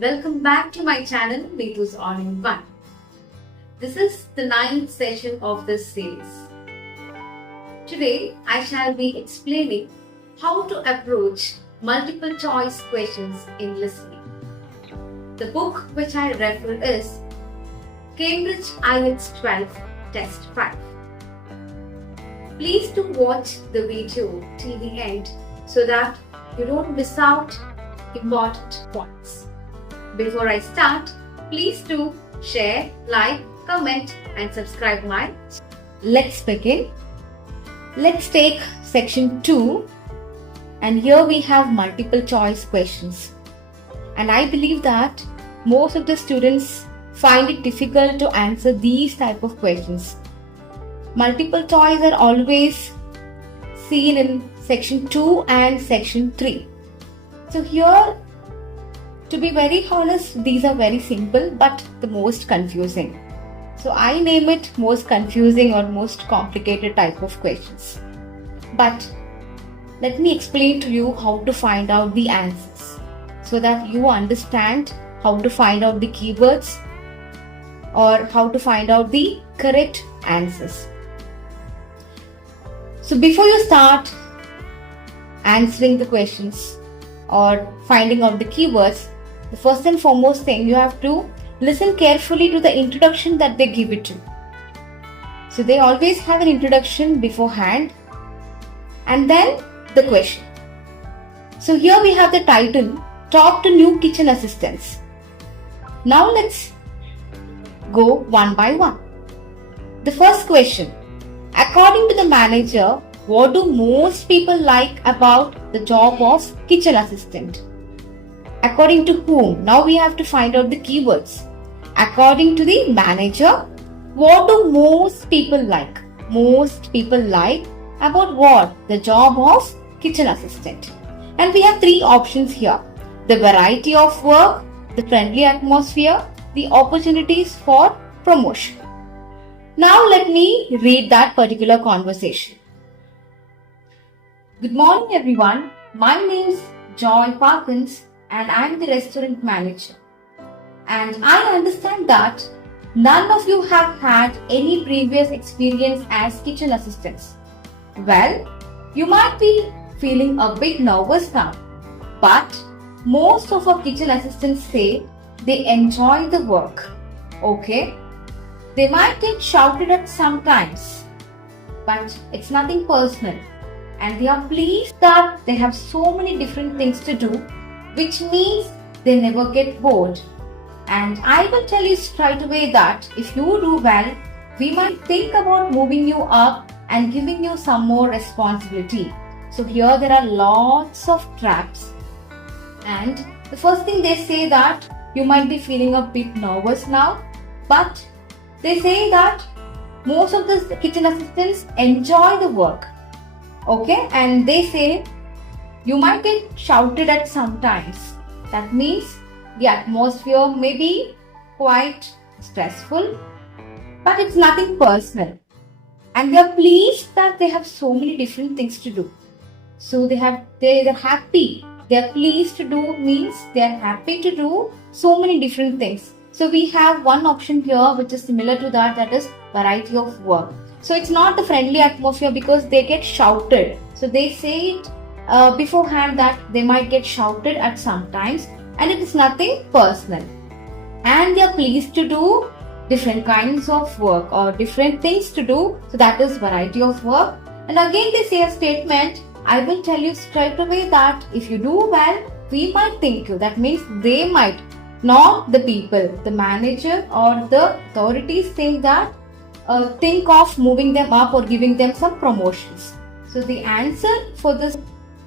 Welcome back to my channel, Neethu's All-in-One. This is the 9th session of this series. Today, I shall be explaining how to approach multiple choice questions in listening. The book which I refer is Cambridge IELTS 12 Test 5. Please do watch the video till the end so that you don't miss out important points. Before I start, please do share, like, comment and subscribe my channel. Let's begin. Let's take section 2, and here we have multiple choice questions. And I believe that most of the students find it difficult to answer these type of questions. Multiple choice are always seen in section 2 and section 3. So here, to be very honest, these are very simple but the most confusing. So I name it most confusing or most complicated type of questions. But let me explain to you how to find out the answers so that you understand how to find out the keywords or how to find out the correct answers. So before you start answering the questions or finding out the keywords, the first and foremost thing, you have to listen carefully to the introduction that they give it to. So they always have an introduction beforehand and then the question. So here we have the title, Talk to New Kitchen Assistants. Now let's go one by one. The first question, according to the manager, what do most people like about the job of kitchen assistant? According to whom? Now we have to find out the keywords. According to the manager, what do most people like? Most people like about what? The job of kitchen assistant. And we have 3 options here. The variety of work, the friendly atmosphere, the opportunities for promotion. Now let me read that particular conversation. Good morning everyone. My name is Joy Parkins and I am the restaurant manager. And I understand that none of you have had any previous experience as kitchen assistants. Well, you might be feeling a bit nervous now, but most of our kitchen assistants say they enjoy the work. Okay? They might get shouted at sometimes, but it's nothing personal. And they are pleased that they have so many different things to do, which means they never get bored. And I will tell you straight away that if you do well, we might think about moving you up and giving you some more responsibility. So here there are lots of traps. And the first thing they say that you might be feeling a bit nervous now, but they say that most of the kitchen assistants enjoy the work. Okay, and they say you might get shouted at sometimes. That means the atmosphere may be quite stressful, but it's nothing personal. And they are pleased that they have so many different things to do. So they're happy. They are pleased to do means they are happy to do so many different things. So we have one option here which is similar to that, that is variety of work. So it's not the friendly atmosphere because they get shouted. So they say it beforehand that they might get shouted at sometimes, and it is nothing personal. And they are pleased to do different kinds of work or different things to do. So that is variety of work. And again they say a statement, I will tell you straight away that if you do well, we might thank you. That means they might, not the people, the manager or the authorities think that think of moving them up or giving them some promotions. So the answer for this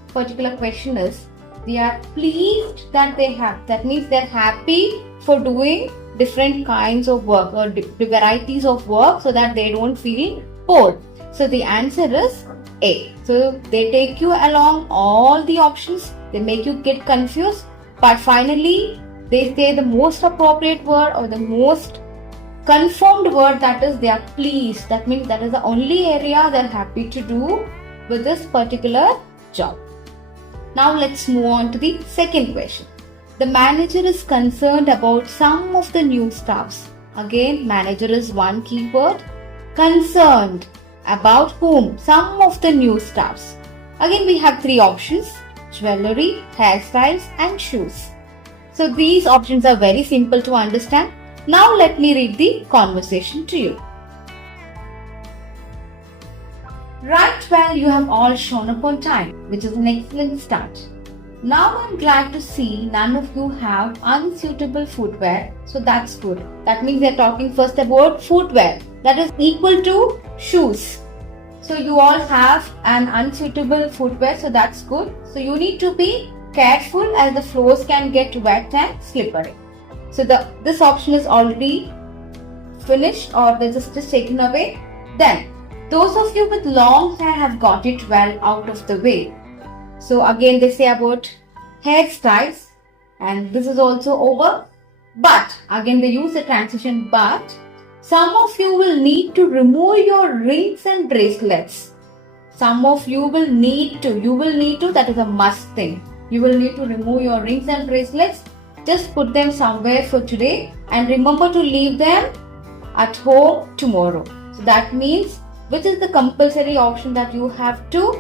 particular question is they are pleased that they have. That means they are happy for doing different kinds of work or varieties of work so that they don't feel bored. So the answer is A. So they take you along all the options. They make you get confused. But finally they say the most appropriate word or the most confirmed word, that is they are pleased. That means that is the only area they are happy to do with this particular job. Now let's move on to the second question. The manager is concerned about some of the new staffs. Again, manager is one keyword. Concerned about whom? Some of the new staffs. Again, we have three options: jewelry, hairstyles and shoes. So these options are very simple to understand. Now let me read the conversation to you. Right, well, you have all shown up on time, which is an excellent start. Now I'm glad to see none of you have unsuitable footwear, so that's good. That means they're talking first about footwear, that is equal to shoes. So you all have an unsuitable footwear, so that's good. So you need to be careful as the floors can get wet and slippery. So this option is already finished, or this is just taken away. Then those of you with long hair have got it well out of the way. So again they say about hairstyles, and this is also over. But again they use the transition but. Some of you will need to remove your rings and bracelets. Some of you will need to, that is a must thing. You will need to remove your rings and bracelets. Just put them somewhere for today and remember to leave them at home tomorrow. So that means, which is the compulsory option that you have to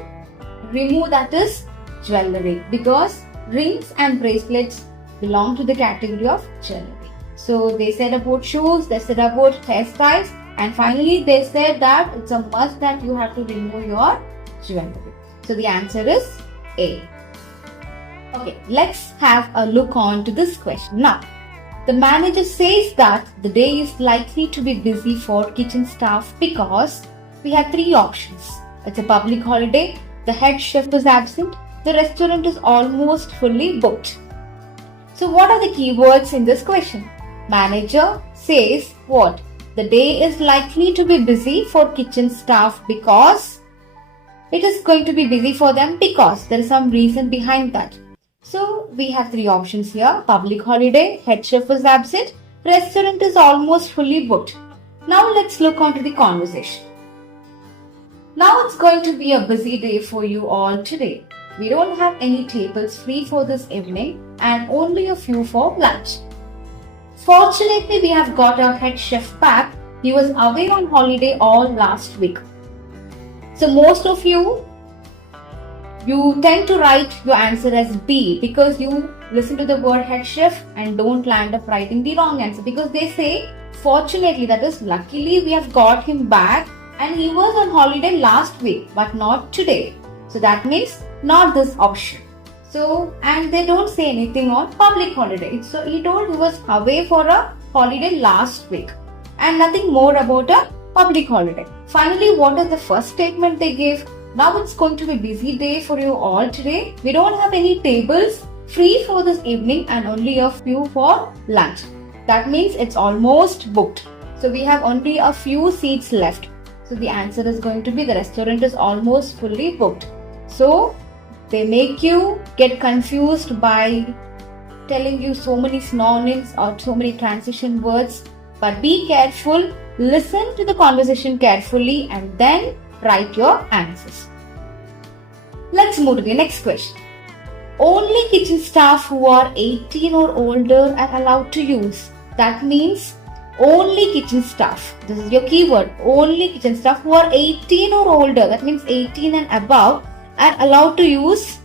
remove, that is jewelry, because rings and bracelets belong to the category of jewelry. So they said about shoes, they said about hairstyles, and finally they said that it's a must that you have to remove your jewelry. So the answer is A. Okay, let's have a look on to this question. Now, the manager says that the day is likely to be busy for kitchen staff because we have three options. It's a public holiday, the head chef is absent, the restaurant is almost fully booked. So what are the keywords in this question? Manager says what? The day is likely to be busy for kitchen staff because it is going to be busy for them because there is some reason behind that. So we have three options here: public holiday, head chef is absent, restaurant is almost fully booked. Now let's look onto the conversation. Now it's going to be a busy day for you all today. We don't have any tables free for this evening and only a few for lunch. Fortunately, we have got our head chef back. He was away on holiday all last week. So most of you tend to write your answer as B because you listen to the word head chef and don't land up writing the wrong answer, because they say fortunately, that is luckily, we have got him back and he was on holiday last week but not today. So that means not this option. So, and they don't say anything on public holiday. So he told he was away for a holiday last week and nothing more about a public holiday. Finally, what is the first statement they gave? Now it's going to be a busy day for you all today. We don't have any tables free for this evening and only a few for lunch. That means it's almost booked. So we have only a few seats left. So the answer is going to be the restaurant is almost fully booked. So they make you get confused by telling you so many synonyms or so many transition words. But be careful, listen to the conversation carefully and then write your answers. Let's move to the next question. Only kitchen staff who are 18 or older are allowed to use. That means only kitchen staff. This is your keyword. Only kitchen staff who are 18 or older. That means 18 and above are allowed to use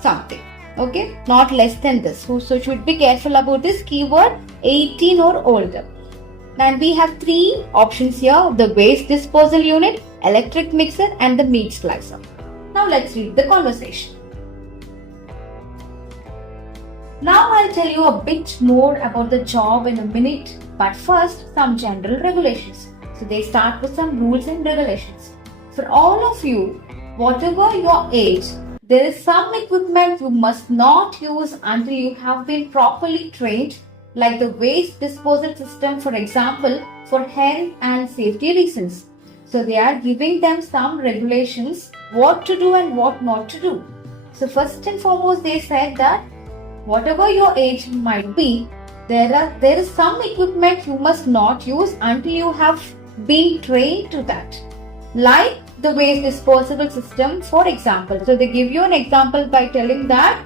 something. Okay, not less than this. So should be careful about this keyword 18 or older. Then we have three options here: the waste disposal unit, electric mixer and the meat slicer. Now let's read the conversation. Now I'll tell you a bit more about the job in a minute, but first some general regulations. So they start with some rules and regulations. For all of you, whatever your age, there is some equipment you must not use until you have been properly trained, like the waste disposal system, for example, for health and safety reasons. So they are giving them some regulations, what to do and what not to do. So first and foremost, they said that whatever your age might be, there is some equipment you must not use until you have been trained to that. Like the waste disposable system, for example. So they give you an example by telling that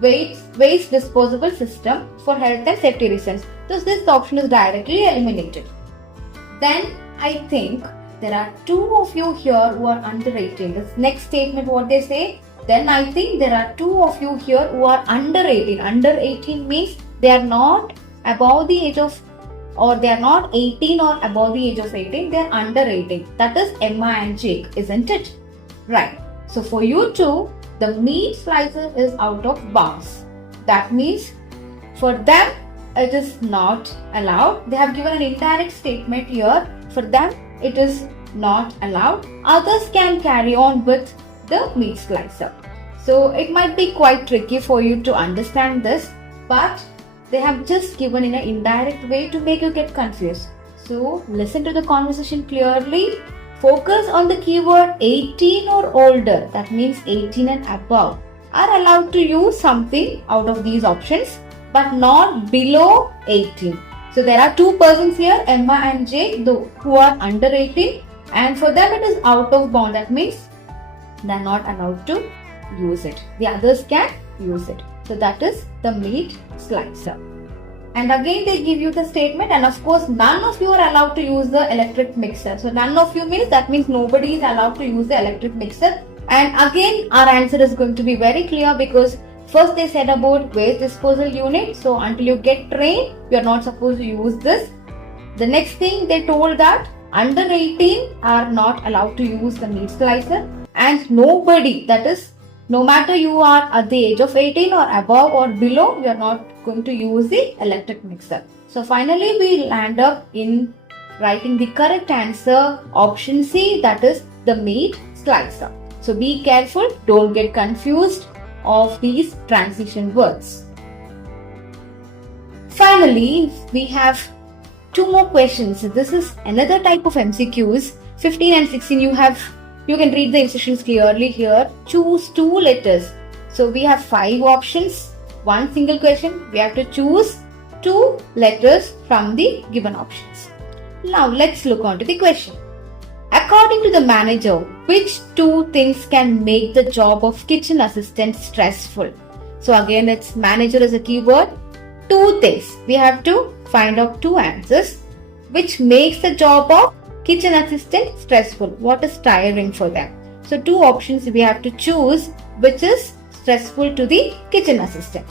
waste disposable system for health and safety reasons. Thus this option is directly eliminated. Then I think there are two of you here who are under 18. This next statement what they say, then I think there are two of you here who are under 18. Under 18 means they are not above the age of, or they are not 18 or above the age of 18, they are under 18. That is Emma and Jake, isn't it? Right. So for you two, the meat slicer is out of bounds. That means for them it is not allowed. They have given an indirect statement here. For them it is not allowed. Others can carry on with the meat slicer. So it might be quite tricky for you to understand this, but they have just given in an indirect way to make you get confused. So listen to the conversation clearly. Focus on the keyword 18 or older. That means 18 and above are allowed to use something out of these options, but not below 18. So there are two persons here, Emma and Jake, who are under 18, and for them it is out of bound. That means they are not allowed to use it. The others can use it. So that is the meat slicer. And again they give you the statement, and of course none of you are allowed to use the electric mixer. So none of you means that means nobody is allowed to use the electric mixer. And again our answer is going to be very clear, because first they said about waste disposal unit. So until you get trained, you are not supposed to use this. The next thing they told that under 18 are not allowed to use the meat slicer, and nobody, that is no matter you are at the age of 18 or above or below, you are not going to use the electric mixer. So finally we land up in writing the correct answer, option C, that is the meat slicer. So be careful, don't get confused of these transition words. Finally, we have two more questions. This is another type of MCQs. 15 and 16 you can read the instructions clearly here. Choose two letters. So we have 5 options, one single question. We have to choose 2 letters from the given options. Now let's look on to the question. According to the manager, which 2 things can make the job of kitchen assistant stressful? So again it's manager is a keyword. 2 things. We have to find out 2 answers. Which makes the job of kitchen assistant stressful? What is tiring for them? So 2 options we have to choose which is stressful to the kitchen assistant.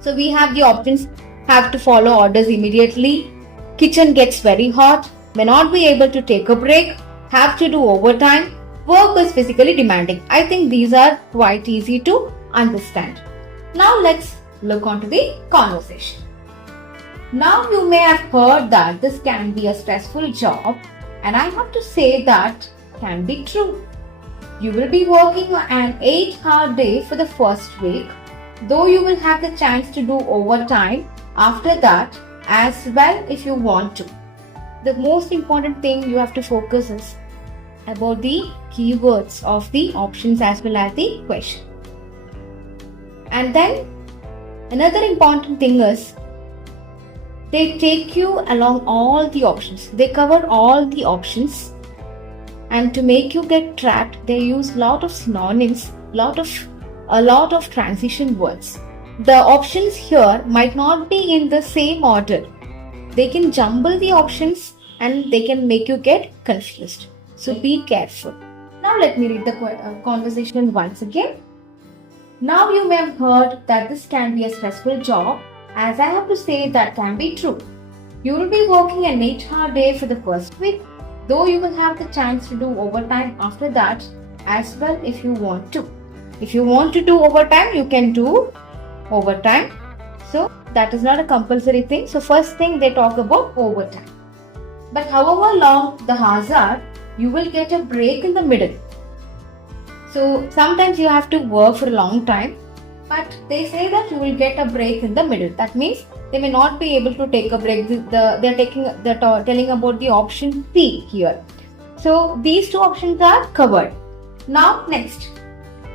So we have the options: have to follow orders immediately, kitchen gets very hot, may not be able to take a break, have to do overtime, work is physically demanding. I think these are quite easy to understand. Now let's look onto the conversation. Now you may have heard that this can be a stressful job, and I have to say that can be true. You will be working an 8-hour day for the first week, though you will have the chance to do overtime after that as well if you want to. The most important thing you have to focus is about the keywords of the options as well as the question. And then another important thing is they take you along all the options. They cover all the options, and to make you get tracked, they use lot of synonyms, a lot of transition words. The options here might not be in the same order. They can jumble the options and they can make you get confused. So be careful. Now let me read the conversation once again. Now you may have heard that this can be a stressful job, as I have to say that can be true. You will be working an 8-hour day for the first week, though you will have the chance to do overtime after that as well if you want to. If you want to do overtime, you can do overtime. So that is not a compulsory thing. So first thing they talk about overtime. But however long the hours are, you will get a break in the middle. So sometimes you have to work for a long time, but they say that you will get a break in the middle. That means they may not be able to take a break. They're telling about the option P here. So these 2 options are covered. Now next,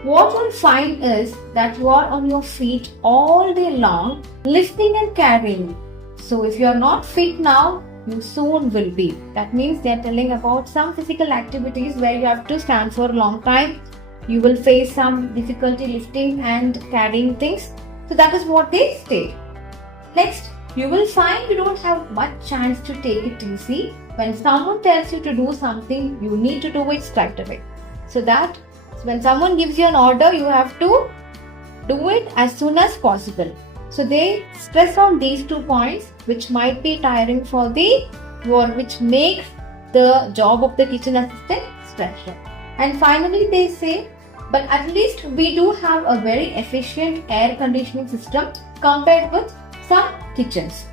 what you'll find is that you are on your feet all day long, lifting and carrying. So if you are not fit now, you soon will be. That means they are telling about some physical activities where you have to stand for a long time. You will face some difficulty lifting and carrying things. So that is what they state. Next, you will find you don't have much chance to take it easy. When someone tells you to do something, you need to do it straight away. So that when someone gives you an order, you have to do it as soon as possible. So they stress on these 2 points, which might be tiring for the work, which makes the job of the kitchen assistant stressful. And finally, they say, but at least we do have a very efficient air conditioning system compared with some kitchens.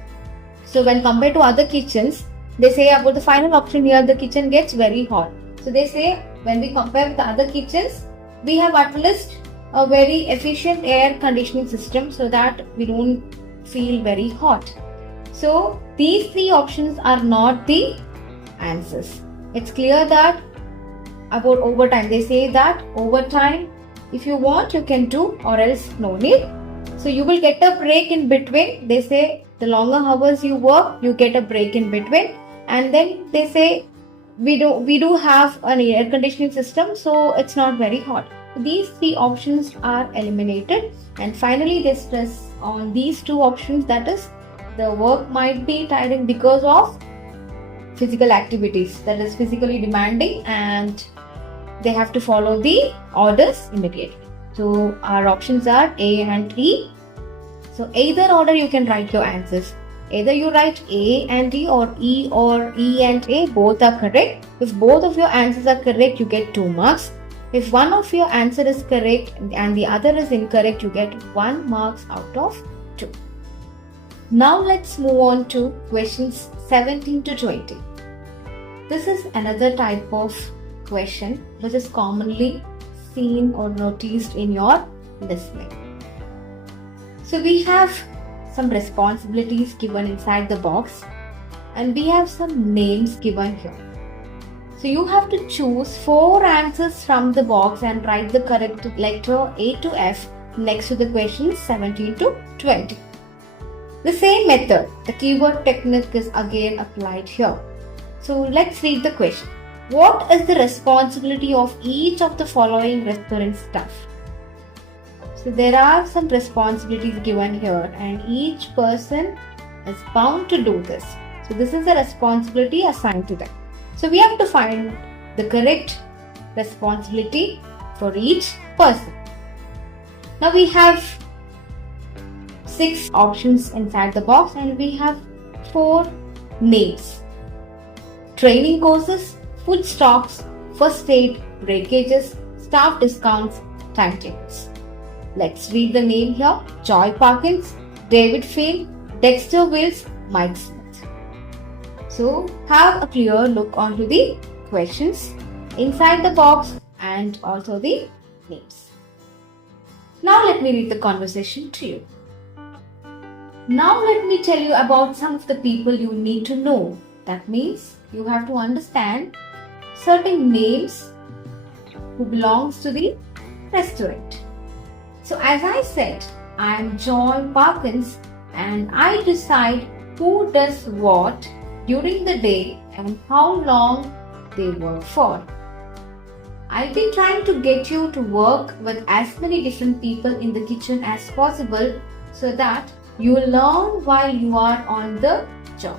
So when compared to other kitchens, they say about the final option here, the kitchen gets very hot. So they say when we compare with the other kitchens, we have at least a very efficient air conditioning system so that we don't feel very hot. So these 3 options are not the answers. It's clear that about overtime, they say that overtime, if you want, you can do, or else no need. So you will get a break in between. They say the longer hours you work, you get a break in between. And then they say we do have an air conditioning system, so it's not very hot. These 3 options are eliminated. And finally, they stress on these 2 options, that is, the work might be tiring because of physical activities, that is physically demanding, and they have to follow the orders immediately. So our options are A and E. So either order you can write your answers. Either you write A and E or E and A, both are correct. If both of your answers are correct, you get 2 marks. If one of your answer is correct and the other is incorrect, you get 1 marks out of 2. Now let's move on to questions 17 to 20. This is another type of question which is commonly seen or noticed in your listening. So we have some responsibilities given inside the box and we have some names given here. So you have to choose 4 answers from the box and write the correct letter A to F next to the questions 17 to 20. The same method, the keyword technique is again applied here. So let's read the question. What is the responsibility of each of the following restaurant staff? So there are some responsibilities given here and each person is bound to do this. So this is a responsibility assigned to them. So we have to find the correct responsibility for each person. Now we have 6 options inside the box and we have 4 names. Training courses, food stocks, first aid, breakages, staff discounts, timetables. Let's read the name here. Joy Parkins, David Field, Dexter Wills, Mike Smith. So have a clear look onto the questions inside the box and also the names. Now let me read the conversation to you. Now let me tell you about some of the people you need to know. That means you have to understand certain names who belongs to the restaurant. So as I said, I am Joy Parkins and I decide who does what during the day and how long they work for. I'll be trying to get you to work with as many different people in the kitchen as possible so that you learn while you are on the job.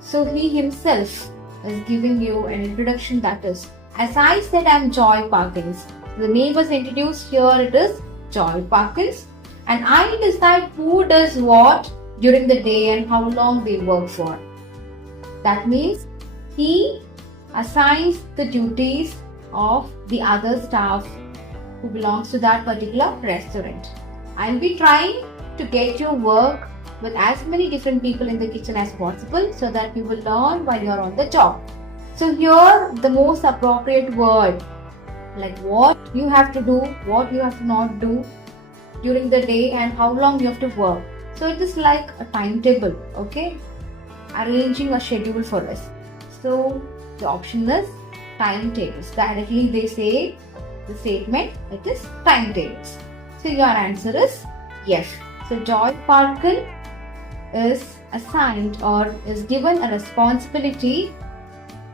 So he himself is giving you an introduction, that is, as I said, I'm Joy Parkins. The name was introduced here, it is Joy Parkins, and I decide who does what during the day and how long they work for. That means he assigns the duties of the other staff who belongs to that particular restaurant. I'll be trying to get you work with as many different people in the kitchen as possible so that you will learn while you're on the job. So here the most appropriate word, like what you have to do, what you have to not do during the day and how long you have to work. So it is like a timetable, okay? Arranging a schedule for us. So the option is timetables. Directly they say the statement, it is timetables. So your answer is yes. So Joy Parkins is assigned or is given a responsibility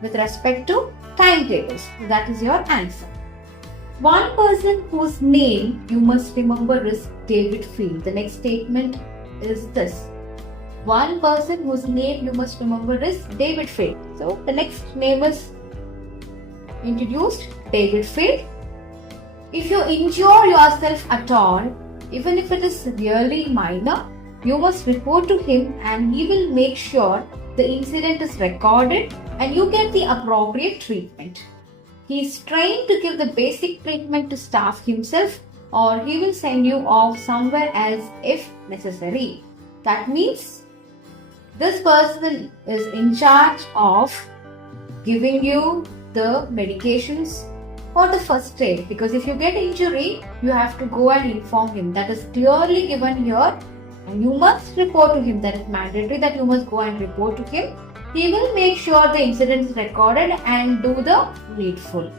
with respect to timetables. That is your answer. One person whose name you must remember is David Field. The next statement is this. One person whose name you must remember is David Field. So the next name is introduced, David Field. If you injure yourself at all, even if it is really minor, you must report to him and he will make sure the incident is recorded and you get the appropriate treatment. He is trained to give the basic treatment to staff himself, or he will send you off somewhere else if necessary. That means this person is in charge of giving you the medications or the first aid, because if you get injury, you have to go and inform him. That is clearly given here, and you must report to him. That is mandatory that you must go and report to him. He will make sure the incident is recorded and do the needful.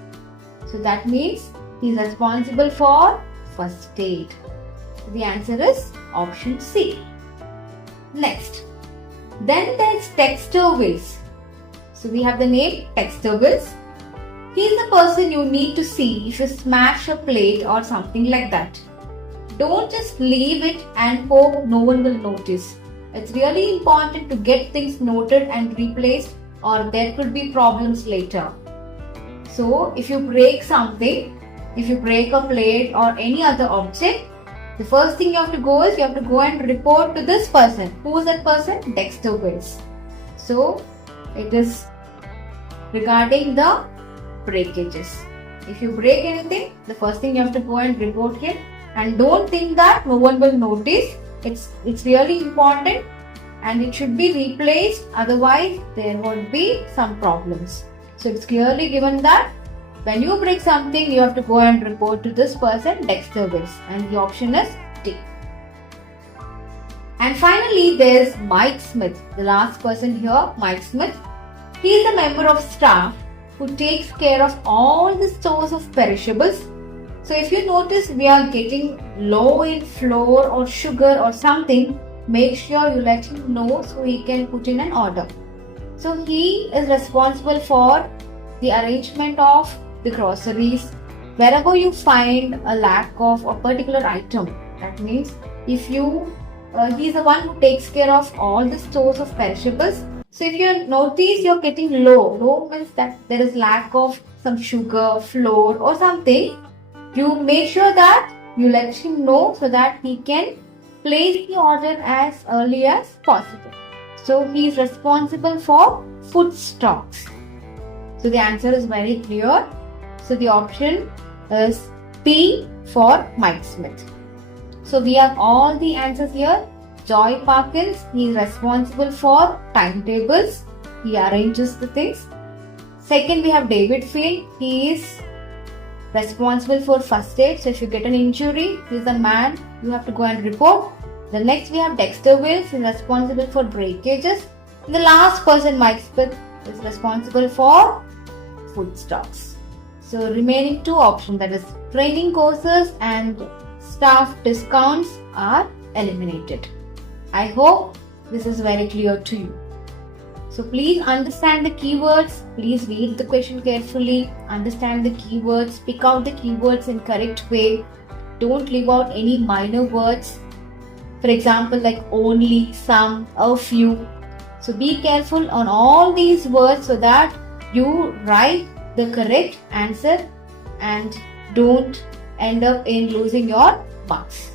So that means he is responsible for first aid. So the answer is option C. Next, then there's Dexter Wills. So we have the name Dexter Wills. He is the person you need to see if you smash a plate or something like that. Don't just leave it and hope no one will notice. It's really important to get things noted and replaced, or there could be problems later. So if you break something, if you break a plate or any other object, the first thing you have to go is you have to go and report to this person. Who is that person? Dexter Wills. So it is regarding the breakages. If you break anything, the first thing you have to go and report him, and don't think that no one will notice. It's really important and it should be replaced, otherwise there would be some problems. So it's clearly given that when you break something, you have to go and report to this person, Dexter Wills, and the option is D. And finally, there's Mike Smith, the last person here, Mike Smith. He is a member of staff who takes care of all the stores of perishables. So if you notice we are getting low in flour or sugar or something, make sure you let him know so he can put in an order. So he is responsible for the arrangement of the groceries. Wherever you find a lack of a particular item, that means if you, he is the one who takes care of all the stores of perishables. So if you notice you're getting low means that there is lack of some sugar, flour or something, you make sure that you let him know so that he can place the order as early as possible. So he is responsible for food stocks. So the answer is very clear. So the option is P for Mike Smith. So we have all the answers here. Joy Parkins, he is responsible for timetables. He arranges the things. Second, we have David Field. He is responsible for first aid. So if you get an injury, he is the man you have to go and report. The next we have Dexter Wills, he is responsible for breakages. And the last person, Mike Smith, is responsible for food stocks. So remaining two options, that is training courses and staff discounts, are eliminated. I hope this is very clear to you. So please understand the keywords, please read the question carefully, understand the keywords, pick out the keywords in correct way. Don't leave out any minor words. For example, like only, some, a few. So be careful on all these words so that you write the correct answer and don't end up in losing your marks.